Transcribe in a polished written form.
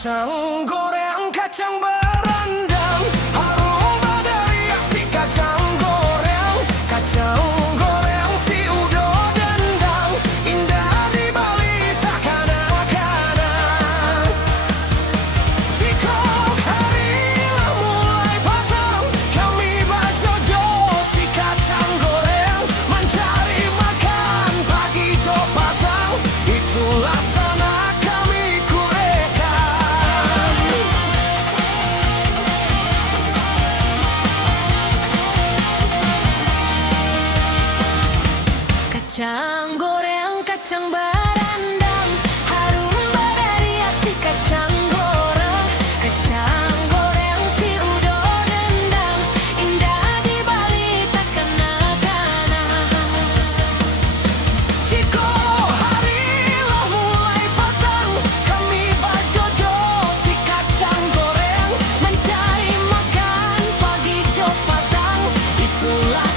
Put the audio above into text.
Kacang goreng, kacang berendam, aroma dari aksi kacang goreng. Kacang goreng si udo dendang, indah di balik tak kanak-kanak. Jika harilah mulai petang, kami berjojo si kacang goreng, mencari makan pagi jo petang. Itulah sana kami kurekan. Kacang goreng, kacang berendam, harum dari aksi kacang goreng. Kacang goreng si udo dendang, indah di balik tak kanak-kanak. Jika harilah mulai petang, kami berjojo si kacang goreng, mencari makan pagi jo petang. Itulah